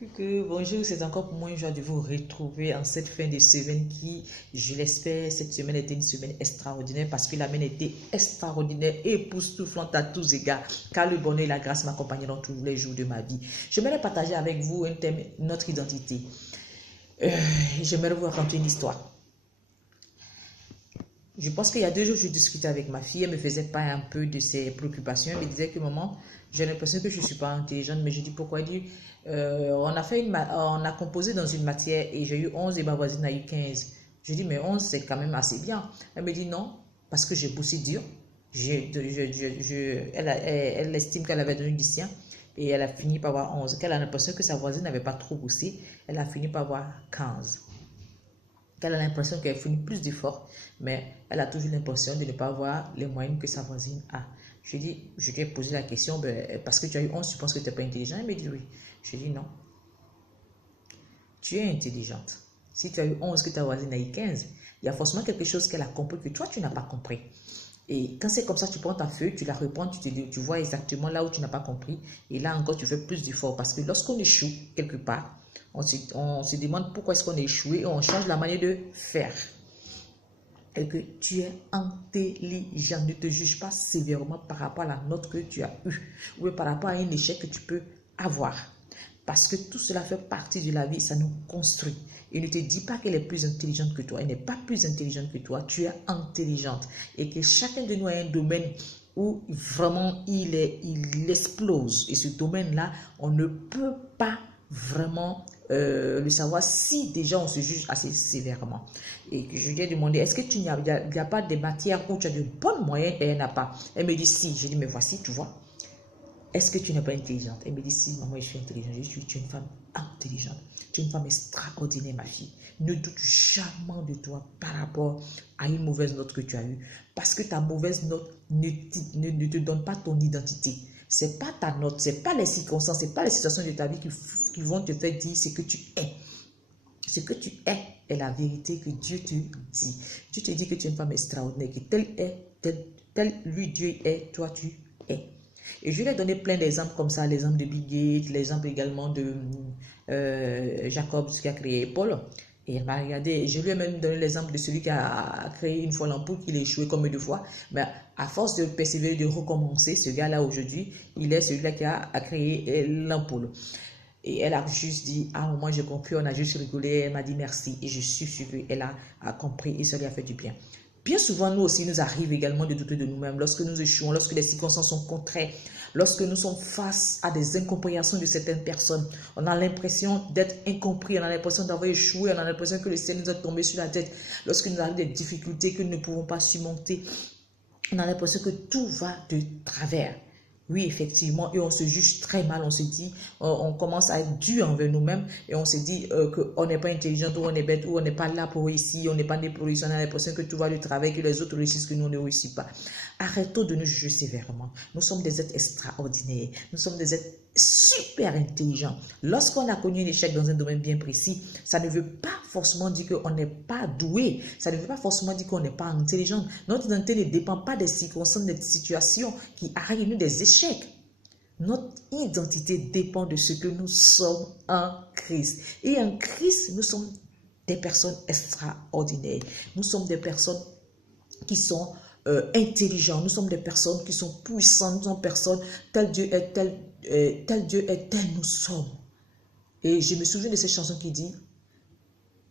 Coucou, bonjour, c'est encore pour moi une joie de vous retrouver en cette fin de semaine qui, je l'espère, cette semaine était une semaine extraordinaire parce que la mienne était extraordinaire, époustouflante à tous égards, car le bonheur et la grâce m'accompagneront tous les jours de ma vie. J'aimerais partager avec vous un thème, notre identité. J'aimerais vous raconter une histoire. Je pense qu'il y a 2 jours, je discutais avec ma fille, elle me faisait part un peu de ses préoccupations. Elle me disait que maman, j'ai l'impression que je ne suis pas intelligente, mais je dis pourquoi? Elle dit, on a composé dans une matière et j'ai eu 11 et ma voisine a eu 15. Je dis, mais 11 c'est quand même assez bien. Elle me dit non, parce que j'ai bossé dur. Elle estime qu'elle avait donné du sien et elle a fini par avoir 11. Qu'elle a l'impression que sa voisine n'avait pas trop bossé, elle a fini par avoir 15. Qu'elle a l'impression qu'elle fournit plus d'efforts, mais elle a toujours l'impression de ne pas avoir les moyens que sa voisine a. Je lui ai posé la question, parce que tu as eu 11, tu penses que tu n'es pas intelligent? Elle me dit oui. Je dis non. Tu es intelligente. Si tu as eu 11, que ta voisine a eu 15, il y a forcément quelque chose qu'elle a compris que toi, tu n'as pas compris. Et quand c'est comme ça, tu prends ta feuille, tu la reprends, tu vois exactement là où tu n'as pas compris. Et là encore, tu fais plus d'efforts. Parce que lorsqu'on échoue quelque part, on se demande pourquoi est-ce qu'on a échoué et on change la manière de faire. Et que tu es intelligent. Ne te juge pas sévèrement par rapport à la note que tu as eue ou par rapport à un échec que tu peux avoir. Parce que tout cela fait partie de la vie, ça nous construit. Et ne te dis pas qu'elle est plus intelligente que toi. Elle n'est pas plus intelligente que toi. Tu es intelligente. Et que chacun de nous a un domaine où vraiment il explose. Et ce domaine-là, on ne peut pas vraiment le savoir si déjà on se juge assez sévèrement. Et je lui ai demandé, est-ce que il n'y a pas des matières où tu as de bons moyens et elle n'a pas? Elle me dit si. Je dis, mais voici, tu vois. Est-ce que tu n'es pas intelligente? Elle me dit, si, maman, je suis intelligente. Je dis, tu es une femme intelligente. Tu es une femme extraordinaire, ma fille. Ne doute jamais de toi par rapport à une mauvaise note que tu as eue. Parce que ta mauvaise note ne te donne pas ton identité. Ce n'est pas ta note, ce n'est pas les circonstances, ce n'est pas les situations de ta vie qui vont te faire dire ce que tu es. Ce que tu es la vérité que Dieu te dit. Dieu te dit que tu es une femme extraordinaire, que tel lui Dieu est, toi tu es. Et je lui ai donné plein d'exemples comme ça, l'exemple de Bill Gates, l'exemple également de Jacob, qui a créé Paul. Et elle m'a regardé, et je lui ai même donné l'exemple de celui qui a créé une fois l'ampoule, qu'il a échoué comme 2 fois. Mais à force de persévérer, de recommencer, ce gars-là aujourd'hui, il est celui-là qui a créé l'ampoule. Et elle a juste dit, ah, moi j'ai compris, on a juste rigolé, elle m'a dit merci. Et je suis sûre qu'elle a compris et ça lui a fait du bien. Bien souvent, nous aussi, nous arrive également de douter de nous-mêmes lorsque nous échouons, lorsque les circonstances sont contraires, lorsque nous sommes face à des incompréhensions de certaines personnes. On a l'impression d'être incompris, on a l'impression d'avoir échoué, on a l'impression que le ciel nous est tombé sur la tête. Lorsque nous avons des difficultés que nous ne pouvons pas surmonter, on a l'impression que tout va de travers. Oui, effectivement, et on se juge très mal, on se dit, on commence à être dur envers nous-mêmes et on se dit qu'on n'est pas intelligent ou on est bête ou on n'est pas là pour réussir, on n'est pas né pour réussir, on a l'impression que tout va de travers, que les autres réussissent, que nous ne réussissons pas. Arrêtons de nous juger sévèrement. Nous sommes des êtres extraordinaires, nous sommes des êtres super intelligents. Lorsqu'on a connu un échec dans un domaine bien précis, ça ne veut pas forcément dire qu'on n'est pas doué, ça ne veut pas forcément dire qu'on n'est pas intelligent. Notre identité ne dépend pas des circonstances, des situations qui arrivent, nous des échecs. Notre identité dépend de ce que nous sommes en Christ. Et en Christ, nous sommes des personnes extraordinaires. Nous sommes des personnes qui sont intelligentes. Nous sommes des personnes qui sont puissantes. Nous sommes des personnes, tel Dieu est, tel Dieu est, tel nous sommes. Et je me souviens de cette chanson qui dit,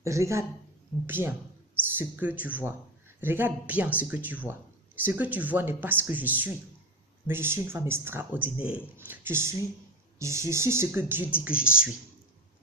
regarde bien ce que tu vois. Regarde bien ce que tu vois. Ce que tu vois n'est pas ce que je suis. Mais je suis une femme extraordinaire. Je suis ce que Dieu dit que je suis.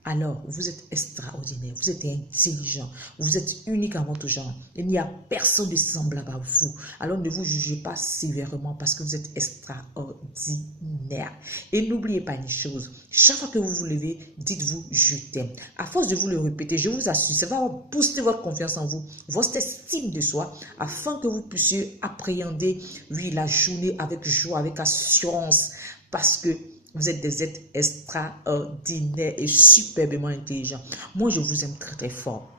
Alors, vous êtes extraordinaire, vous êtes intelligent, vous êtes unique à votre genre. Il n'y a personne de semblable à vous. Alors, ne vous jugez pas sévèrement parce que vous êtes extraordinaire. Et n'oubliez pas une chose, chaque fois que vous vous levez, dites-vous « je t'aime ». À force de vous le répéter, je vous assure, ça va booster votre confiance en vous, votre estime de soi, afin que vous puissiez appréhender, oui, la journée avec joie, avec assurance, parce que vous êtes des êtres extraordinaires et superbement intelligents. Moi, je vous aime très très fort.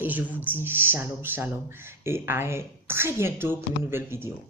Et je vous dis shalom, shalom. Et à très bientôt pour une nouvelle vidéo.